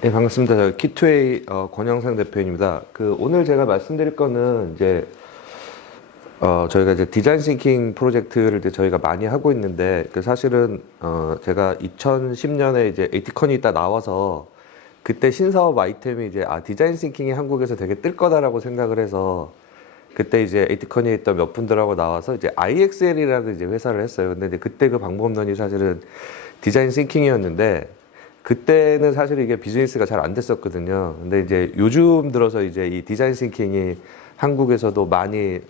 네, 반갑습니다. 저 키투웨이 권영상 대표입니다. 오늘 제가 말씀드릴 거는 이제 저희가 이제 디자인 싱킹 프로젝트를 이제 저희가 많이 하고 있는데 사실은 제가 2010년에 이제 에이티컨이 있다 나와서 그때 신사업 아이템이 이제 디자인 싱킹이 한국에서 되게 뜰 거다라고 생각을 해서 그때 이제 에이티컨에 있던 몇 분들하고 나와서 이제 IXL이라는 이제 회사를 했어요. 근데 이제 그때 그 방법론이 사실은 디자인 싱킹이었는데 그때는 사실 이게 비즈니스가 잘 안 됐었거든요. 근데 이제 요즘 들어서 이제 이 디자인 싱킹이 한국에서도 많이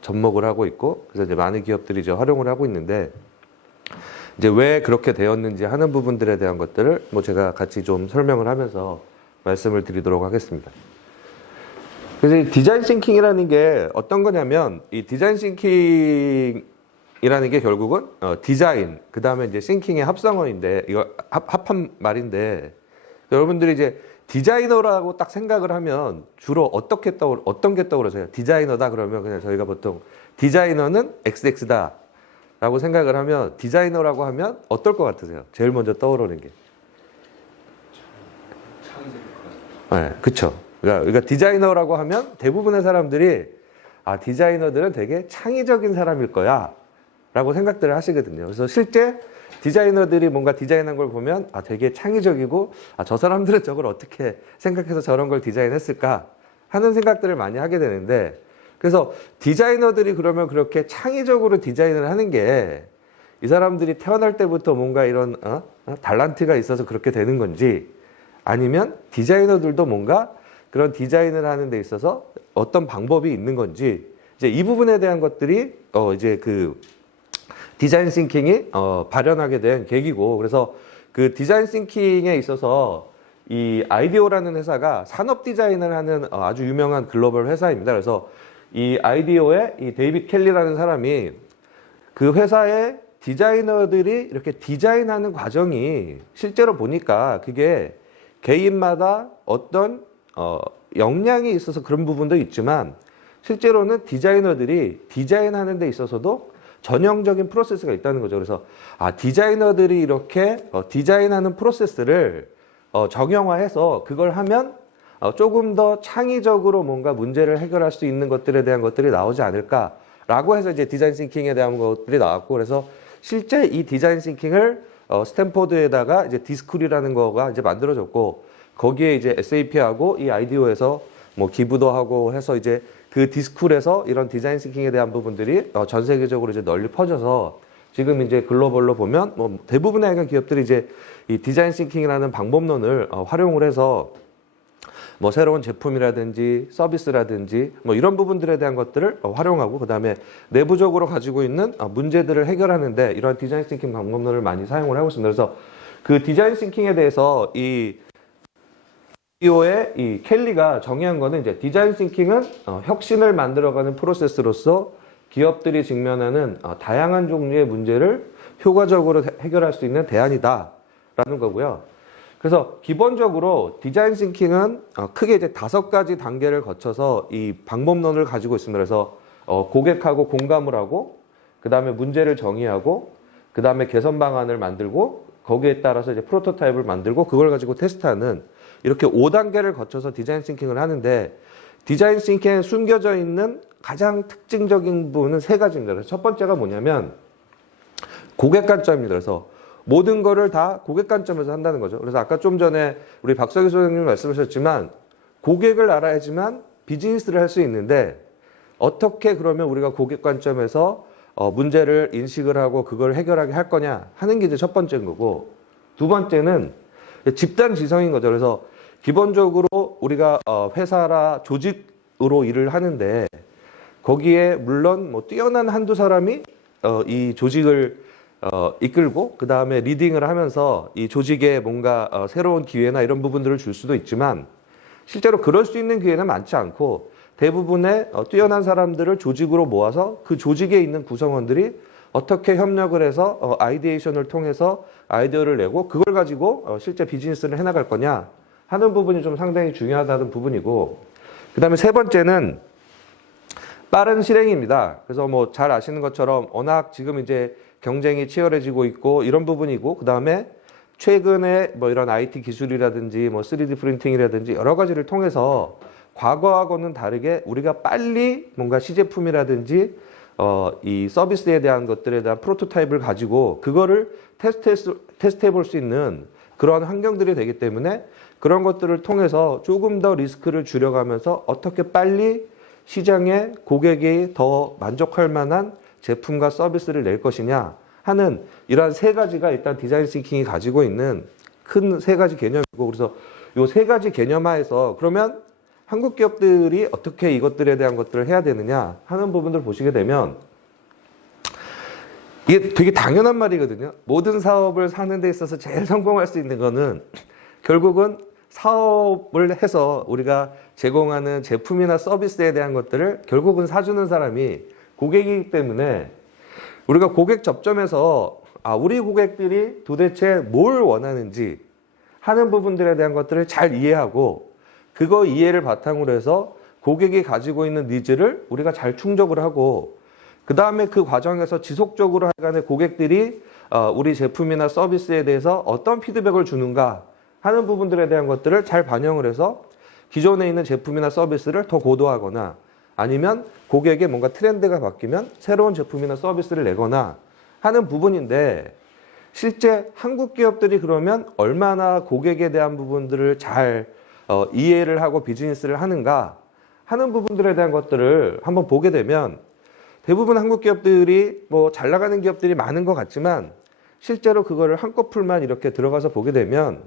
접목을 하고 있고, 그래서 이제 많은 기업들이 이제 활용을 하고 있는데, 이제 왜 그렇게 되었는지 하는 부분들에 대한 것들을 뭐 제가 같이 좀 설명을 하면서 말씀을 드리도록 하겠습니다. 그래서 이 디자인 싱킹이라는 게 어떤 거냐면, 이 디자인 싱킹 이라는 게 결국은 디자인, 그 다음에 이제 싱킹의 합성어인데, 이거 합한 말인데, 여러분들이 이제 디자이너라고 딱 생각을 하면 주로 어떤 게 떠오르세요? 디자이너다 그러면 그냥 저희가 보통 디자이너는 XX다 라고 생각을 하면 디자이너라고 하면 어떨 것 같으세요? 제일 먼저 떠오르는 게. 네, 그쵸. 그러니까 디자이너라고 하면 대부분의 사람들이 디자이너들은 되게 창의적인 사람일 거야 라고 생각들을 하시거든요. 그래서 실제 디자이너들이 뭔가 디자인한 걸 보면 되게 창의적이고 저 사람들은 저걸 어떻게 생각해서 저런 걸 디자인했을까 하는 생각들을 많이 하게 되는데, 그래서 디자이너들이 그러면 그렇게 창의적으로 디자인을 하는 게 이 사람들이 태어날 때부터 뭔가 이런 달란트가 있어서 그렇게 되는 건지, 아니면 디자이너들도 뭔가 그런 디자인을 하는 데 있어서 어떤 방법이 있는 건지, 이제 이 부분에 대한 것들이 이제 디자인 싱킹이 발현하게 된 계기고, 그래서 그 디자인 싱킹에 있어서 이 아이디오라는 회사가 산업 디자인을 하는 아주 유명한 글로벌 회사입니다. 그래서 이 아이디오의 이 데이빗 켈리라는 사람이 그 회사의 디자이너들이 이렇게 디자인하는 과정이 실제로 보니까 그게 개인마다 어떤 역량이 있어서 그런 부분도 있지만, 실제로는 디자이너들이 디자인하는 데 있어서도 전형적인 프로세스가 있다는 거죠. 그래서 디자이너들이 이렇게 디자인하는 프로세스를 정형화해서 그걸 하면 조금 더 창의적으로 뭔가 문제를 해결할 수 있는 것들에 대한 것들이 나오지 않을까라고 해서 이제 디자인 싱킹에 대한 것들이 나왔고, 그래서 실제 이 디자인 싱킹을 스탠포드에다가 이제 디스쿨이라는 거가 이제 만들어졌고, 거기에 이제 SAP하고 이 아이디오에서 뭐 기부도 하고 해서 이제 그 디스쿨에서 이런 디자인 싱킹에 대한 부분들이 전 세계적으로 이제 널리 퍼져서 지금 이제 글로벌로 보면 뭐 대부분의 기업들이 이제 이 디자인 싱킹이라는 방법론을 활용을 해서 뭐 새로운 제품이라든지 서비스라든지 뭐 이런 부분들에 대한 것들을 활용하고, 그 다음에 내부적으로 가지고 있는 문제들을 해결하는데 이런 디자인 싱킹 방법론을 많이 사용을 하고 있습니다. 그래서 그 디자인 싱킹에 대해서 이 CEO의 이 켈리가 정의한 거는 이제 디자인 싱킹은 혁신을 만들어가는 프로세스로서 기업들이 직면하는 다양한 종류의 문제를 효과적으로 해결할 수 있는 대안이다라는 거고요. 그래서 기본적으로 디자인 싱킹은 크게 이제 5가지 단계를 거쳐서 이 방법론을 가지고 있습니다. 그래서 고객하고 공감을 하고, 그 다음에 문제를 정의하고, 그 다음에 개선 방안을 만들고, 거기에 따라서 이제 프로토타입을 만들고 그걸 가지고 테스트하는, 이렇게 5단계를 거쳐서 디자인 싱킹을 하는데, 디자인 싱킹에 숨겨져 있는 가장 특징적인 부분은 3가지입니다. 그래서 첫 번째가 뭐냐면 고객 관점입니다. 그래서 모든 거를 다 고객 관점에서 한다는 거죠. 그래서 아까 좀 전에 우리 박석희 소장님 말씀하셨지만 고객을 알아야지만 비즈니스를 할 수 있는데, 어떻게 그러면 우리가 고객 관점에서 문제를 인식을 하고 그걸 해결하게 할 거냐 하는 게 이제 첫 번째인 거고, 두 번째는 집단 지성인 거죠. 그래서 기본적으로 우리가 회사라 조직으로 일을 하는데 거기에 물론 뭐 뛰어난 한두 사람이 이 조직을 이끌고 그 다음에 리딩을 하면서 이 조직에 뭔가 새로운 기회나 이런 부분들을 줄 수도 있지만, 실제로 그럴 수 있는 기회는 많지 않고 대부분의 뛰어난 사람들을 조직으로 모아서 그 조직에 있는 구성원들이 어떻게 협력을 해서 아이디에이션을 통해서 아이디어를 내고 그걸 가지고 실제 비즈니스를 해나갈 거냐 하는 부분이 좀 상당히 중요하다는 부분이고, 그 다음에 세 번째는 빠른 실행입니다. 그래서 뭐 잘 아시는 것처럼 워낙 지금 이제 경쟁이 치열해지고 있고 이런 부분이고, 그 다음에 최근에 뭐 이런 IT 기술이라든지 뭐 3D 프린팅이라든지 여러 가지를 통해서 과거하고는 다르게 우리가 빨리 뭔가 시제품이라든지 이 서비스에 대한 것들에 대한 프로토타입을 가지고 그거를 테스트해 볼 수 있는 그런 환경들이 되기 때문에 그런 것들을 통해서 조금 더 리스크를 줄여가면서 어떻게 빨리 시장에 고객이 더 만족할 만한 제품과 서비스를 낼 것이냐 하는 이러한 세 가지가 일단 디자인 싱킹이 가지고 있는 큰 세 가지 개념이고, 그래서 이 세 가지 개념하에서 그러면 한국 기업들이 어떻게 이것들에 대한 것들을 해야 되느냐 하는 부분들을 보시게 되면 이게 되게 당연한 말이거든요. 모든 사업을 사는 데 있어서 제일 성공할 수 있는 거는 결국은 사업을 해서 우리가 제공하는 제품이나 서비스에 대한 것들을 결국은 사주는 사람이 고객이기 때문에 우리가 고객 접점에서 우리 고객들이 도대체 뭘 원하는지 하는 부분들에 대한 것들을 잘 이해하고 그거 이해를 바탕으로 해서 고객이 가지고 있는 니즈를 우리가 잘 충족을 하고 그 다음에 그 과정에서 지속적으로 하여간에 고객들이 우리 제품이나 서비스에 대해서 어떤 피드백을 주는가 하는 부분들에 대한 것들을 잘 반영을 해서 기존에 있는 제품이나 서비스를 더 고도하거나 아니면 고객의 뭔가 트렌드가 바뀌면 새로운 제품이나 서비스를 내거나 하는 부분인데, 실제 한국 기업들이 그러면 얼마나 고객에 대한 부분들을 잘 이해를 하고 비즈니스를 하는가 하는 부분들에 대한 것들을 한번 보게 되면 대부분 한국 기업들이 뭐 잘 나가는 기업들이 많은 것 같지만 실제로 그거를 한꺼풀만 이렇게 들어가서 보게 되면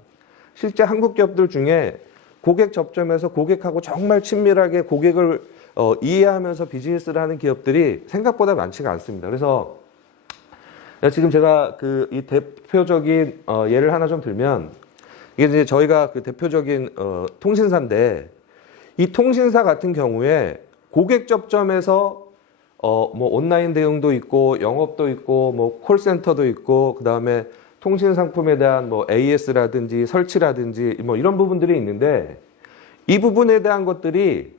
실제 한국 기업들 중에 고객 접점에서 고객하고 정말 친밀하게 고객을 이해하면서 비즈니스를 하는 기업들이 생각보다 많지가 않습니다. 그래서 지금 제가 이 대표적인 예를 하나 좀 들면, 이게 이제 저희가 그 대표적인 통신사인데, 이 통신사 같은 경우에 고객 접점에서 뭐 온라인 대응도 있고 영업도 있고 뭐 콜센터도 있고 그 다음에 통신 상품에 대한 뭐 AS라든지 설치라든지 뭐 이런 부분들이 있는데, 이 부분에 대한 것들이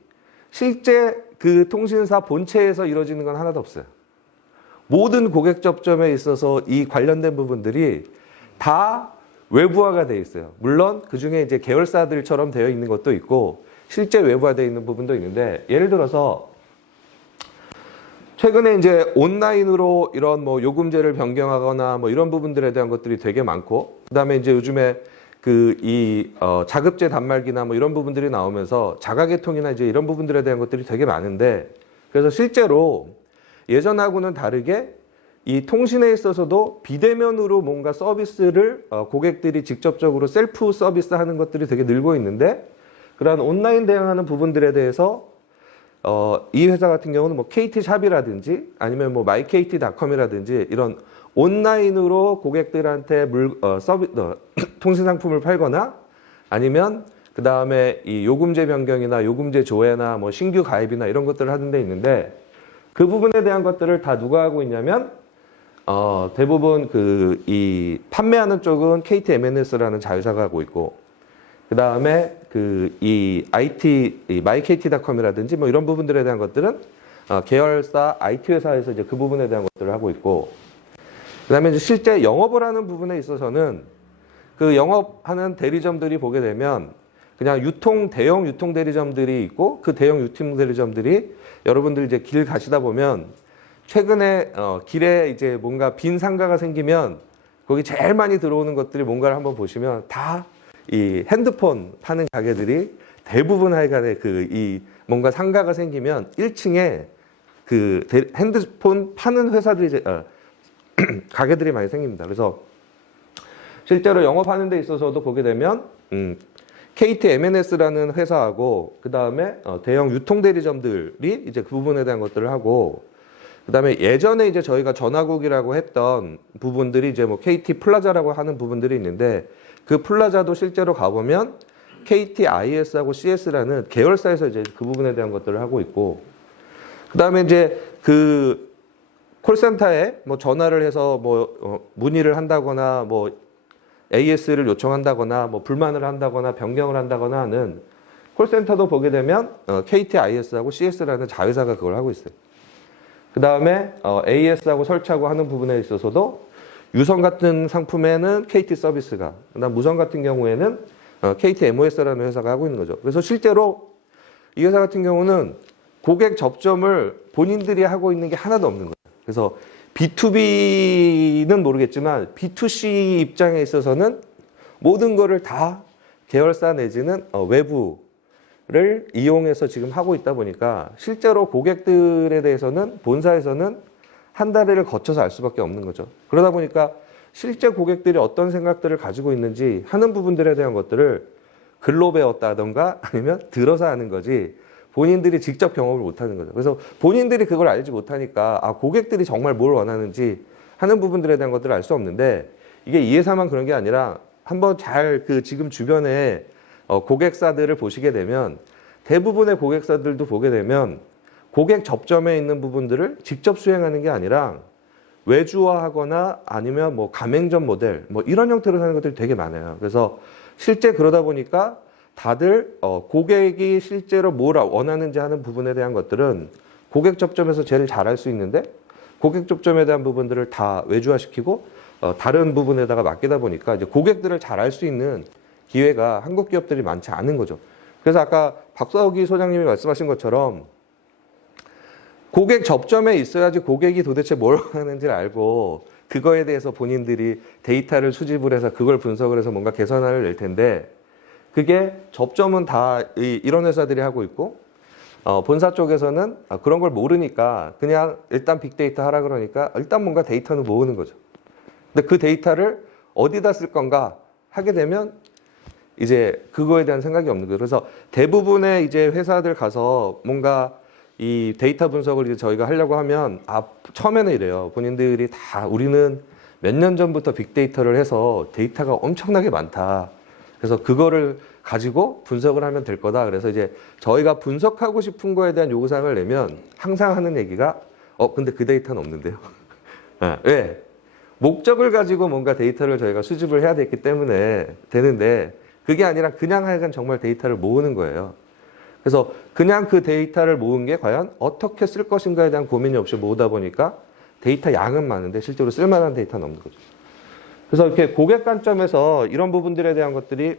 실제 그 통신사 본체에서 이루어지는 건 하나도 없어요. 모든 고객 접점에 있어서 이 관련된 부분들이 다 외부화가 되어 있어요. 물론 그 중에 이제 계열사들처럼 되어 있는 것도 있고 실제 외부화되어 있는 부분도 있는데, 예를 들어서 최근에 이제 온라인으로 이런 뭐 요금제를 변경하거나 뭐 이런 부분들에 대한 것들이 되게 많고, 그 다음에 이제 요즘에 자급제 단말기나 뭐 이런 부분들이 나오면서 자가계통이나 이제 이런 부분들에 대한 것들이 되게 많은데, 그래서 실제로 예전하고는 다르게 이 통신에 있어서도 비대면으로 뭔가 서비스를 고객들이 직접적으로 셀프 서비스 하는 것들이 되게 늘고 있는데, 그런 온라인 대응하는 부분들에 대해서 이 회사 같은 경우는 뭐 KT샵이라든지 아니면 뭐 myKT.com이라든지 이런 온라인으로 고객들한테 통신 상품을 팔거나 아니면 그 다음에 이 요금제 변경이나 요금제 조회나 뭐 신규 가입이나 이런 것들을 하는 데 있는데, 그 부분에 대한 것들을 다 누가 하고 있냐면 대부분 이 판매하는 쪽은 KT M&S라는 자회사가 하고 있고, 그 다음에 이 myKT.com이라든지 뭐 이런 부분들에 대한 것들은 계열사 IT 회사에서 이제 그 부분에 대한 것들을 하고 있고, 그 다음에 이제 실제 영업을 하는 부분에 있어서는 그 영업하는 대리점들이 보게 되면 그냥 대형 유통 대리점들이 있고, 그 대형 유통 대리점들이 여러분들 이제 길 가시다 보면 최근에 길에 이제 뭔가 빈 상가가 생기면 거기 제일 많이 들어오는 것들이 뭔가를 한번 보시면 다 이 핸드폰 파는 가게들이 대부분 하여간에 이 뭔가 상가가 생기면 1층에 핸드폰 파는 회사들이 가게들이 많이 생깁니다. 그래서 실제로 영업하는 데 있어서도 보게 되면 KT M&S라는 회사하고 그 다음에 대형 유통 대리점들이 이제 그 부분에 대한 것들을 하고, 그 다음에 예전에 이제 저희가 전화국이라고 했던 부분들이 이제 뭐 KT 플라자라고 하는 부분들이 있는데, 그 플라자도 실제로 가보면 KT IS하고 CS라는 계열사에서 이제 그 부분에 대한 것들을 하고 있고, 그 다음에 이제 콜센터에 뭐 전화를 해서 뭐 문의를 한다거나 뭐 AS를 요청한다거나 뭐 불만을 한다거나 변경을 한다거나 하는 콜센터도 보게 되면 KT IS하고 CS라는 자회사가 그걸 하고 있어요. 그 다음에 AS하고 설치하고 하는 부분에 있어서도 유선 같은 상품에는 KT 서비스가, 그다음 무선 같은 경우에는 KT MOS라는 회사가 하고 있는 거죠. 그래서 실제로 이 회사 같은 경우는 고객 접점을 본인들이 하고 있는 게 하나도 없는 거예요. 그래서 B2B는 모르겠지만 B2C 입장에 있어서는 모든 거를 다 계열사 내지는 외부를 이용해서 지금 하고 있다 보니까 실제로 고객들에 대해서는 본사에서는 한 달을 거쳐서 알 수밖에 없는 거죠. 그러다 보니까 실제 고객들이 어떤 생각들을 가지고 있는지 하는 부분들에 대한 것들을 글로 배웠다던가 아니면 들어서 하는 거지 본인들이 직접 경험을 못 하는 거죠. 그래서 본인들이 그걸 알지 못하니까 고객들이 정말 뭘 원하는지 하는 부분들에 대한 것들을 알 수 없는데 이게 이 회사만 그런 게 아니라 한번 잘 지금 주변에 고객사들을 보시게 되면 대부분의 고객사들도 보게 되면 고객 접점에 있는 부분들을 직접 수행하는 게 아니라 외주화하거나 아니면 뭐 가맹점 모델 뭐 이런 형태로 하는 것들이 되게 많아요. 그래서 실제 그러다 보니까 다들 고객이 실제로 뭘 원하는지 하는 부분에 대한 것들은 고객 접점에서 제일 잘할 수 있는데 고객 접점에 대한 부분들을 다 외주화시키고 다른 부분에다가 맡기다 보니까 이제 고객들을 잘 알 수 있는 기회가 한국 기업들이 많지 않은 거죠. 그래서 아까 박서기 소장님이 말씀하신 것처럼 고객 접점에 있어야지 고객이 도대체 뭘 하는지를 알고 그거에 대해서 본인들이 데이터를 수집을 해서 그걸 분석을 해서 뭔가 개선안을 낼 텐데 그게 접점은 다 이런 회사들이 하고 있고 본사 쪽에서는 그런 걸 모르니까 그냥 일단 빅데이터 하라 그러니까 일단 뭔가 데이터는 모으는 거죠. 근데 그 데이터를 어디다 쓸 건가 하게 되면 이제 그거에 대한 생각이 없는 거예요. 그래서 대부분의 이제 회사들 가서 뭔가 이 데이터 분석을 이제 저희가 하려고 하면 처음에는 이래요. 본인들이 다 우리는 몇 년 전부터 빅데이터를 해서 데이터가 엄청나게 많다. 그래서 그거를 가지고 분석을 하면 될 거다. 그래서 이제 저희가 분석하고 싶은 거에 대한 요구사항을 내면 항상 하는 얘기가 근데 그 데이터는 없는데요. 왜? 목적을 가지고 뭔가 데이터를 저희가 수집을 해야 되기 때문에 되는데 그게 아니라 그냥 하여간 정말 데이터를 모으는 거예요. 그래서 그냥 그 데이터를 모은 게 과연 어떻게 쓸 것인가에 대한 고민이 없이 모으다 보니까 데이터 양은 많은데 실제로 쓸만한 데이터는 없는 거죠. 그래서 이렇게 고객 관점에서 이런 부분들에 대한 것들이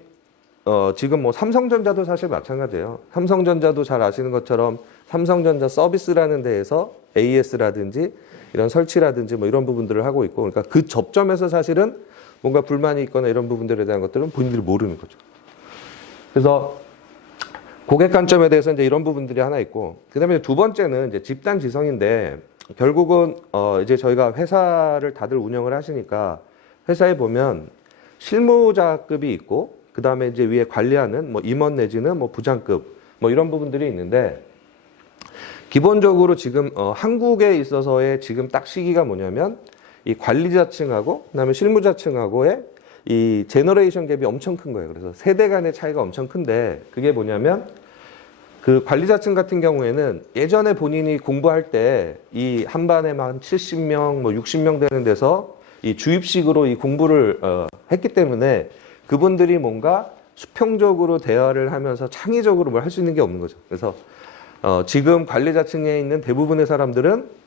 지금 뭐 삼성전자도 사실 마찬가지예요. 삼성전자도 잘 아시는 것처럼 삼성전자 서비스라는 데에서 AS라든지 이런 설치라든지 뭐 이런 부분들을 하고 있고 그러니까 그 접점에서 사실은 뭔가 불만이 있거나 이런 부분들에 대한 것들은 본인들이 모르는 거죠. 그래서 고객 관점에 대해서 이제 이런 부분들이 하나 있고 그다음에 두 번째는 이제 집단 지성인데 결국은 이제 저희가 회사를 다들 운영을 하시니까 회사에 보면 실무자급이 있고 그다음에 이제 위에 관리하는 뭐 임원 내지는 뭐 부장급 뭐 이런 부분들이 있는데 기본적으로 지금 한국에 있어서의 지금 딱 시기가 뭐냐면 이 관리자층하고 그다음에 실무자층하고의 이 제너레이션 갭이 엄청 큰 거예요. 그래서 세대 간의 차이가 엄청 큰데 그게 뭐냐면 그 관리자층 같은 경우에는 예전에 본인이 공부할 때 이 한 반에만 70명, 뭐 60명 되는 데서 이 주입식으로 이 공부를 했기 때문에 그분들이 뭔가 수평적으로 대화를 하면서 창의적으로 뭘 할 수 있는 게 없는 거죠. 그래서 지금 관리자층에 있는 대부분의 사람들은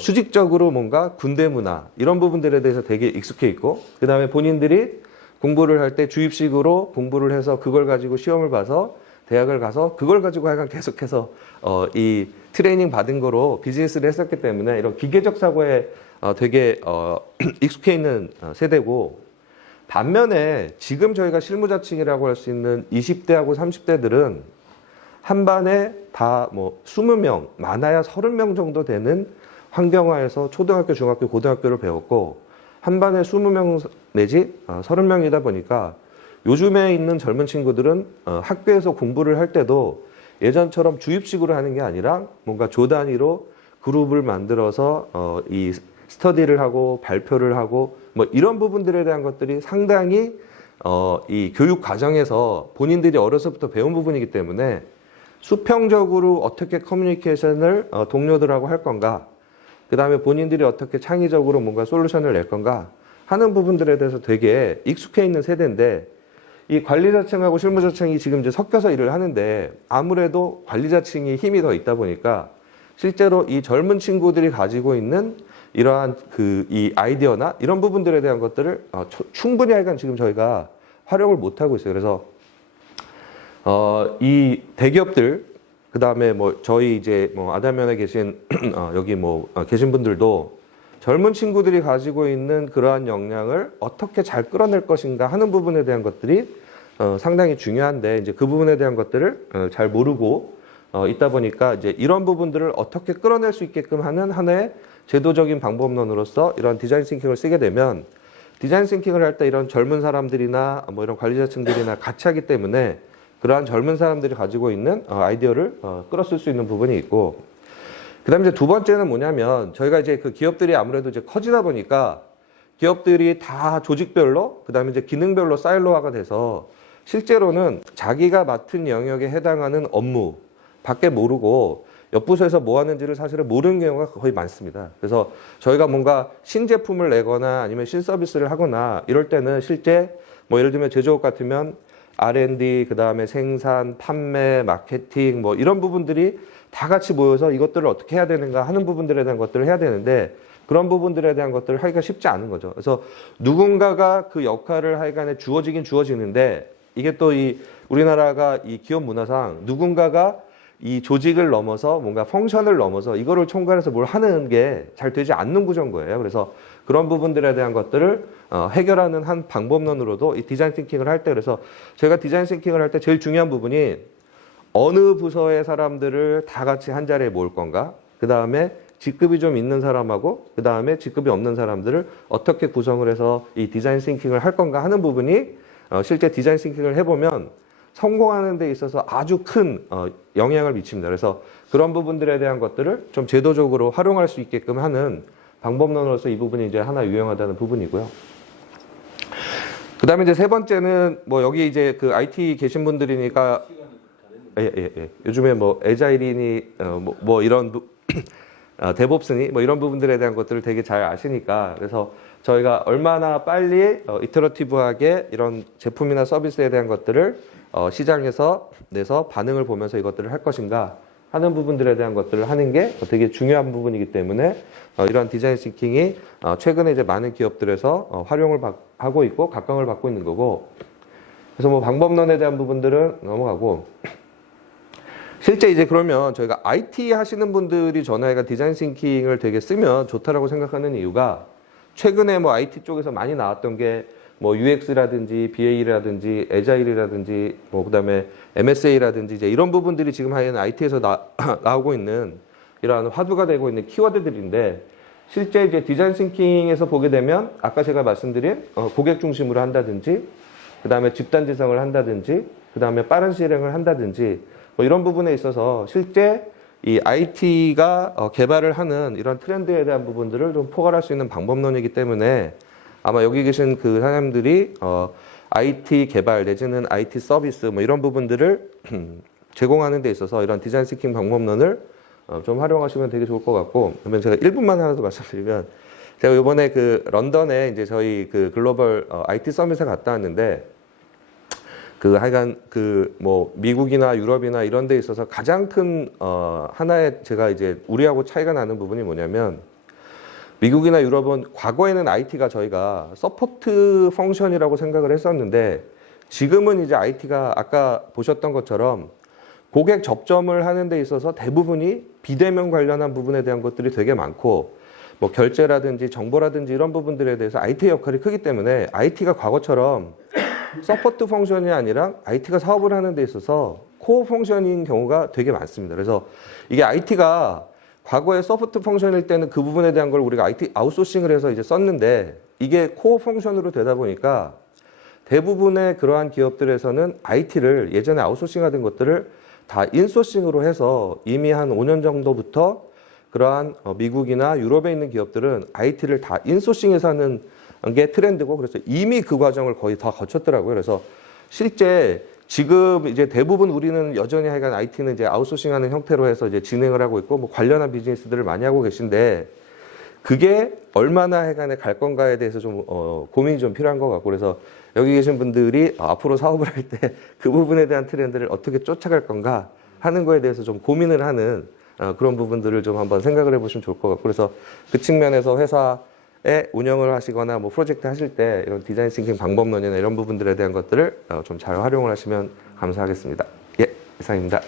수직적으로 뭔가 군대 문화 이런 부분들에 대해서 되게 익숙해 있고 그 다음에 본인들이 공부를 할 때 주입식으로 공부를 해서 그걸 가지고 시험을 봐서 대학을 가서 그걸 가지고 하여간 계속해서 이 트레이닝 받은 거로 비즈니스를 했었기 때문에 이런 기계적 사고에 되게 익숙해 있는 세대고 반면에 지금 저희가 실무자층이라고 할 수 있는 20대하고 30대들은 한 반에 다 뭐 20명, 많아야 30명 정도 되는 환경화에서 초등학교, 중학교, 고등학교를 배웠고 한 반에 20명 내지 30명이다 보니까 요즘에 있는 젊은 친구들은 학교에서 공부를 할 때도 예전처럼 주입식으로 하는 게 아니라 뭔가 조 단위로 그룹을 만들어서 이 스터디를 하고 발표를 하고 뭐 이런 부분들에 대한 것들이 상당히 이 교육 과정에서 본인들이 어려서부터 배운 부분이기 때문에 수평적으로 어떻게 커뮤니케이션을 동료들하고 할 건가 그 다음에 본인들이 어떻게 창의적으로 뭔가 솔루션을 낼 건가 하는 부분들에 대해서 되게 익숙해 있는 세대인데 이 관리자층하고 실무자층이 지금 이제 섞여서 일을 하는데 아무래도 관리자층이 힘이 더 있다 보니까 실제로 이 젊은 친구들이 가지고 있는 이러한 이 아이디어나 이런 부분들에 대한 것들을 충분히 하여간 지금 저희가 활용을 못 하고 있어요. 그래서 이 대기업들 그다음에 뭐 저희 이제 뭐 아담면에 계신 여기 계신 분들도 젊은 친구들이 가지고 있는 그러한 역량을 어떻게 잘 끌어낼 것인가 하는 부분에 대한 것들이 상당히 중요한데 이제 그 부분에 대한 것들을 잘 모르고 있다 보니까 이제 이런 부분들을 어떻게 끌어낼 수 있게끔 하는 하나의 제도적인 방법론으로서 이런 디자인 싱킹을 쓰게 되면 디자인 싱킹을 할 때 이런 젊은 사람들이나 뭐 이런 관리자층들이나 같이 하기 때문에 그러한 젊은 사람들이 가지고 있는 아이디어를 끌어쓸 수 있는 부분이 있고, 그다음에 이제 두 번째는 뭐냐면 저희가 이제 그 기업들이 아무래도 이제 커지다 보니까 기업들이 다 조직별로 그다음에 이제 기능별로 사일로화가 돼서 실제로는 자기가 맡은 영역에 해당하는 업무 밖에 모르고 옆 부서에서 뭐 하는지를 사실은 모르는 경우가 거의 많습니다. 그래서 저희가 뭔가 신제품을 내거나 아니면 신서비스를 하거나 이럴 때는 실제 뭐 예를 들면 제조업 같으면 R&D, 그 다음에 생산, 판매, 마케팅 뭐 이런 부분들이 다 같이 모여서 이것들을 어떻게 해야 되는가 하는 부분들에 대한 것들을 해야 되는데 그런 부분들에 대한 것들을 하기가 쉽지 않은 거죠. 그래서 누군가가 그 역할을 하여간에 주어지긴 주어지는데 이게 또 이 우리나라가 이 기업 문화상 누군가가 이 조직을 넘어서 뭔가 펑션을 넘어서 이거를 총괄해서 뭘 하는 게 잘 되지 않는 구조인 거예요. 그래서 그런 부분들에 대한 것들을 해결하는 한 방법론으로도 이 디자인 싱킹을 할 때, 그래서 저희가 디자인 싱킹을 할 때 제일 중요한 부분이 어느 부서의 사람들을 다 같이 한 자리에 모을 건가, 그 다음에 직급이 좀 있는 사람하고 그 다음에 직급이 없는 사람들을 어떻게 구성을 해서 이 디자인 싱킹을 할 건가 하는 부분이 실제 디자인 싱킹을 해보면 성공하는 데 있어서 아주 큰 영향을 미칩니다. 그래서 그런 부분들에 대한 것들을 좀 제도적으로 활용할 수 있게끔 하는 방법론으로서 이 부분이 이제 하나 유용하다는 부분이고요. 그 다음에 이제 세 번째는 뭐 여기 이제 그 IT 계신 분들이니까 예. 요즘에 뭐 에자일이니 뭐 이런 데브옵스니 뭐 이런 부분들에 대한 것들을 되게 잘 아시니까, 그래서 저희가 얼마나 빨리 이터러티브하게 이런 제품이나 서비스에 대한 것들을 시장에서 내서 반응을 보면서 이것들을 할 것인가 하는 부분들에 대한 것들을 하는 게 되게 중요한 부분이기 때문에 이러한 디자인 싱킹이 최근에 이제 많은 기업들에서 활용을 하고 있고 각광을 받고 있는 거고, 그래서 뭐 방법론에 대한 부분들은 넘어가고, 실제 이제 그러면 저희가 IT 하시는 분들이 전화해가 디자인 싱킹을 되게 쓰면 좋다라고 생각하는 이유가 최근에 뭐 IT 쪽에서 많이 나왔던 게 뭐 UX라든지 BA라든지 에자일이라든지 뭐 그다음에 MSA라든지 이제 이런 부분들이 지금 하여간 IT에서 나오고 있는 이러한 화두가 되고 있는 키워드들인데, 실제 이제 디자인 싱킹에서 보게 되면 아까 제가 말씀드린 고객 중심으로 한다든지 그다음에 집단 지성을 한다든지 그다음에 빠른 실행을 한다든지 뭐 이런 부분에 있어서 실제 이 IT가 개발을 하는 이런 트렌드에 대한 부분들을 좀 포괄할 수 있는 방법론이기 때문에 아마 여기 계신 그 사람들이 IT 개발 내지는 IT 서비스 뭐 이런 부분들을 제공하는 데 있어서 이런 디자인 싱킹 방법론을 좀 활용하시면 되게 좋을 것 같고, 그러면 제가 1분만 하나 더 말씀드리면, 제가 이번에 그 런던에 이제 저희 그 글로벌 IT 서밋에 갔다 왔는데, 그 하여간 그 뭐 미국이나 유럽이나 이런 데 있어서 가장 큰 하나의 제가 이제 우리하고 차이가 나는 부분이 뭐냐면, 미국이나 유럽은 과거에는 IT가 저희가 서포트 펑션이라고 생각을 했었는데 지금은 이제 IT가 아까 보셨던 것처럼 고객 접점을 하는 데 있어서 대부분이 비대면 관련한 부분에 대한 것들이 되게 많고 뭐 결제라든지 정보라든지 이런 부분들에 대해서 IT의 역할이 크기 때문에 IT가 과거처럼 서포트 펑션이 아니라 IT가 사업을 하는 데 있어서 코어 펑션인 경우가 되게 많습니다. 그래서 이게 IT가 과거에 서포트 펑션일 때는 그 부분에 대한 걸 우리가 IT 아웃소싱을 해서 이제 썼는데 이게 코어 펑션으로 되다 보니까 대부분의 그러한 기업들에서는 IT를 예전에 아웃소싱 하던 것들을 다 인소싱으로 해서 이미 한 5년 정도부터 그러한 미국이나 유럽에 있는 기업들은 IT를 다 인소싱해서 하는 게 트렌드고, 그래서 이미 그 과정을 거의 다 거쳤더라고요. 그래서 실제 지금 이제 대부분 우리는 여전히 하여간 IT는 이제 아웃소싱하는 형태로 해서 이제 진행을 하고 있고 뭐 관련한 비즈니스들을 많이 하고 계신데 그게 얼마나 하여간에 갈 건가에 대해서 좀 고민이 좀 필요한 것 같고, 그래서 여기 계신 분들이 앞으로 사업을 할 때 그 부분에 대한 트렌드를 어떻게 쫓아갈 건가 하는 거에 대해서 좀 고민을 하는 그런 부분들을 좀 한번 생각을 해보시면 좋을 것 같고, 그래서 그 측면에서 회사에 운영을 하시거나 뭐 프로젝트 하실 때 이런 디자인 싱킹 방법론이나 이런 부분들에 대한 것들을 좀 잘 활용을 하시면 감사하겠습니다. 예, 이상입니다.